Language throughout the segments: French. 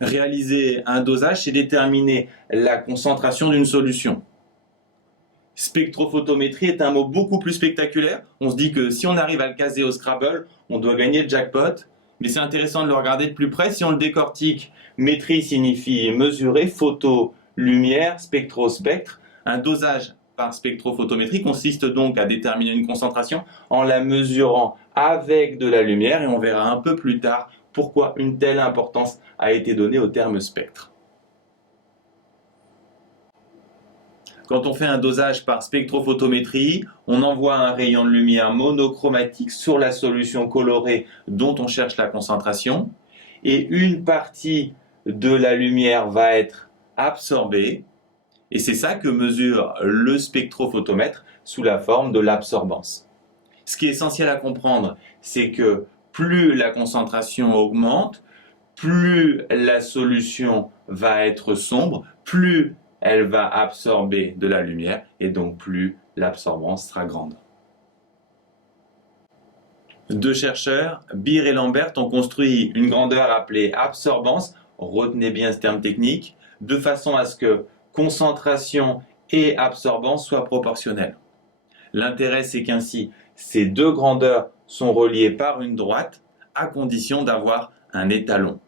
Réaliser un dosage, c'est déterminer la concentration d'une solution. Spectrophotométrie est un mot beaucoup plus spectaculaire. On se dit que si on arrive à le caser au Scrabble, on doit gagner le jackpot. Mais c'est intéressant de le regarder de plus près. Si on le décortique, métrie signifie mesurer, photo, lumière, spectro, spectre. Un dosage par spectrophotométrie consiste donc à déterminer une concentration en la mesurant avec de la lumière, et on verra un peu plus tard pourquoi une telle importance a été donnée au terme spectre. Quand on fait un dosage par spectrophotométrie, on envoie un rayon de lumière monochromatique sur la solution colorée dont on cherche la concentration, et une partie de la lumière va être absorbée, et c'est ça que mesure le spectrophotomètre sous la forme de l'absorbance. Ce qui est essentiel à comprendre, c'est que plus la concentration augmente, plus la solution va être sombre, plus elle va absorber de la lumière, et donc plus l'absorbance sera grande. Deux chercheurs, Beer et Lambert, ont construit une grandeur appelée absorbance, retenez bien ce terme technique, de façon à ce que concentration et absorbance soient proportionnelles. L'intérêt, c'est qu'ainsi, ces deux grandeurs sont reliées par une droite, à condition d'avoir un étalon.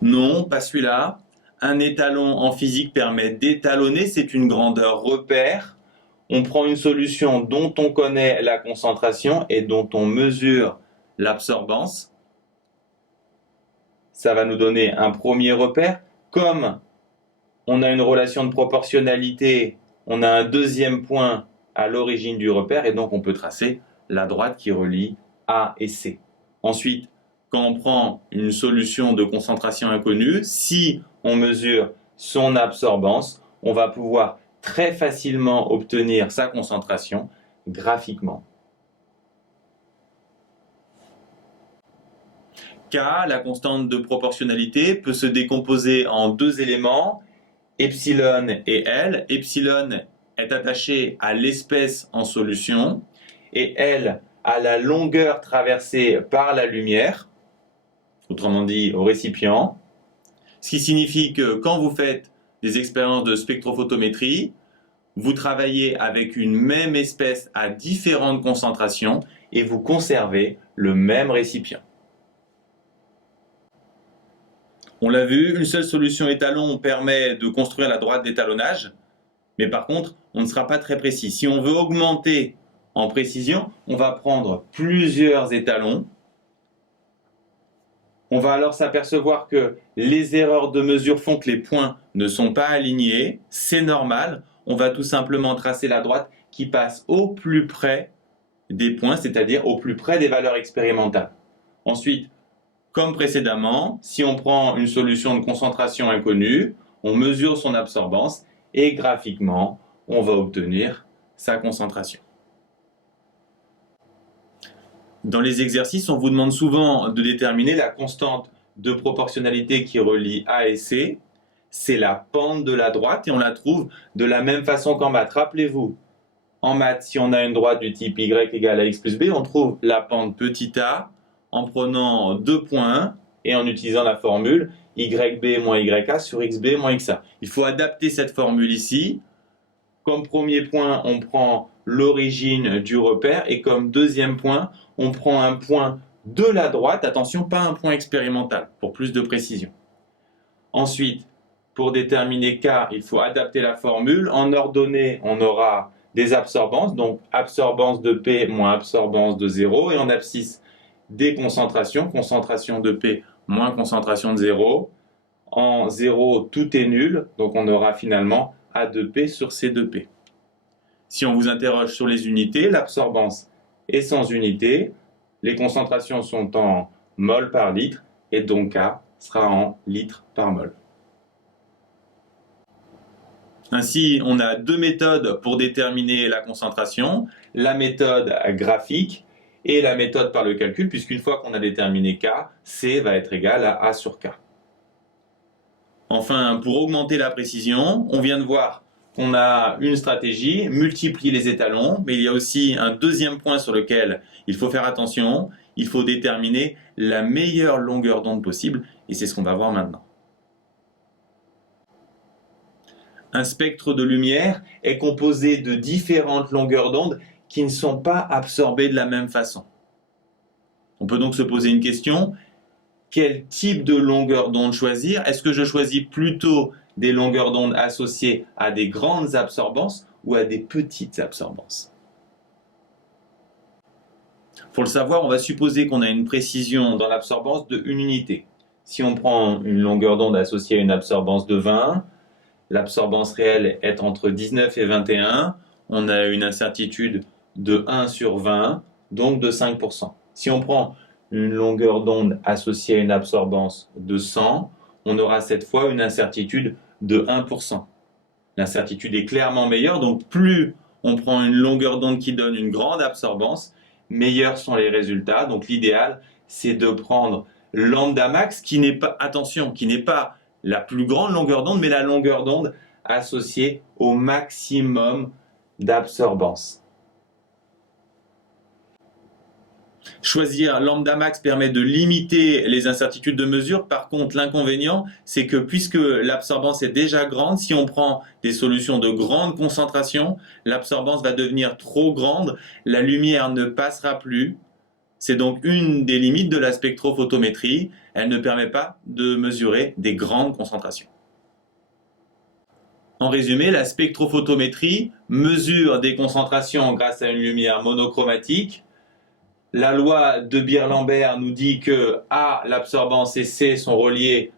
Non, pas celui-là. Un étalon en physique permet d'étalonner, c'est une grandeur repère. On prend une solution dont on connaît la concentration et dont on mesure l'absorbance. Ça va nous donner un premier repère. Comme on a une relation de proportionnalité, on a un deuxième point à l'origine du repère, et donc on peut tracer la droite qui relie A et C. Ensuite, quand on prend une solution de concentration inconnue, si on mesure son absorbance, on va pouvoir très facilement obtenir sa concentration graphiquement. K, la constante de proportionnalité, peut se décomposer en deux éléments, epsilon et L. Epsilon est attaché à l'espèce en solution et L à la longueur traversée par la lumière, autrement dit au récipient, ce qui signifie que quand vous faites des expériences de spectrophotométrie, vous travaillez avec une même espèce à différentes concentrations et vous conservez le même récipient. On l'a vu, une seule solution étalon permet de construire la droite d'étalonnage, mais par contre, on ne sera pas très précis. Si on veut augmenter en précision, on va prendre plusieurs étalons. On va alors s'apercevoir que les erreurs de mesure font que les points ne sont pas alignés. C'est normal. On va tout simplement tracer la droite qui passe au plus près des points, c'est-à-dire au plus près des valeurs expérimentales. Ensuite, comme précédemment, si on prend une solution de concentration inconnue, on mesure son absorbance et graphiquement, on va obtenir sa concentration. Dans les exercices, on vous demande souvent de déterminer la constante de proportionnalité qui relie A et C. C'est la pente de la droite et on la trouve de la même façon qu'en maths. Rappelez-vous, en maths, si on a une droite du type y égale à x plus b, on trouve la pente petit a en prenant deux points et en utilisant la formule yb moins ya sur xb moins xa. Il faut adapter cette formule ici. Comme premier point, on prend l'origine du repère et comme deuxième point, on prend un point de la droite, attention, pas un point expérimental, pour plus de précision. Ensuite, pour déterminer K, il faut adapter la formule. En ordonnée, on aura des absorbances, donc absorbance de P moins absorbance de 0, et en abscisse, des concentrations, concentration de P moins concentration de 0. En 0, tout est nul, donc on aura finalement A de P sur C de P. Si on vous interroge sur les unités, l'absorbance est sans unité, les concentrations sont en mol par litre, et donc K sera en litres par mol. Ainsi, on a deux méthodes pour déterminer la concentration, la méthode graphique et la méthode par le calcul, puisqu'une fois qu'on a déterminé K, C va être égal à A sur K. Enfin, pour augmenter la précision, on vient de voir qu'on a une stratégie, multiplier les étalons, mais il y a aussi un deuxième point sur lequel il faut faire attention, il faut déterminer la meilleure longueur d'onde possible, et c'est ce qu'on va voir maintenant. Un spectre de lumière est composé de différentes longueurs d'onde qui ne sont pas absorbées de la même façon. On peut donc se poser une question, quel type de longueur d'onde choisir? Est-ce que je choisis plutôt des longueurs d'onde associées à des grandes absorbances ou à des petites absorbances? Pour le savoir, on va supposer qu'on a une précision dans l'absorbance de 1 unité. Si on prend une longueur d'onde associée à une absorbance de 20, l'absorbance réelle est entre 19 et 21, on a une incertitude de 1 sur 20, donc de 5%. Si on prend une longueur d'onde associée à une absorbance de 100, on aura cette fois une incertitude de 1%. L'incertitude est clairement meilleure, donc plus on prend une longueur d'onde qui donne une grande absorbance, meilleurs sont les résultats. Donc l'idéal, c'est de prendre lambda max, qui n'est pas, attention, qui n'est pas la plus grande longueur d'onde, mais la longueur d'onde associée au maximum d'absorbance. Choisir lambda max permet de limiter les incertitudes de mesure. Par contre, l'inconvénient, c'est que puisque l'absorbance est déjà grande, si on prend des solutions de grande concentration, l'absorbance va devenir trop grande, la lumière ne passera plus. C'est donc une des limites de la spectrophotométrie. Elle ne permet pas de mesurer des grandes concentrations. En résumé, la spectrophotométrie mesure des concentrations grâce à une lumière monochromatique. La loi de Beer-Lambert nous dit que A, l'absorbance et C sont reliés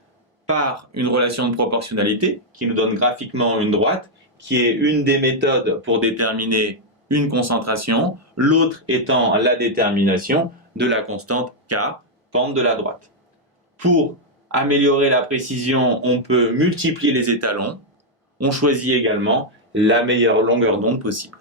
par une relation de proportionnalité qui nous donne graphiquement une droite, qui est une des méthodes pour déterminer une concentration, l'autre étant la détermination de la constante K, pente de la droite. Pour améliorer la précision, on peut multiplier les étalons. On choisit également la meilleure longueur d'onde possible.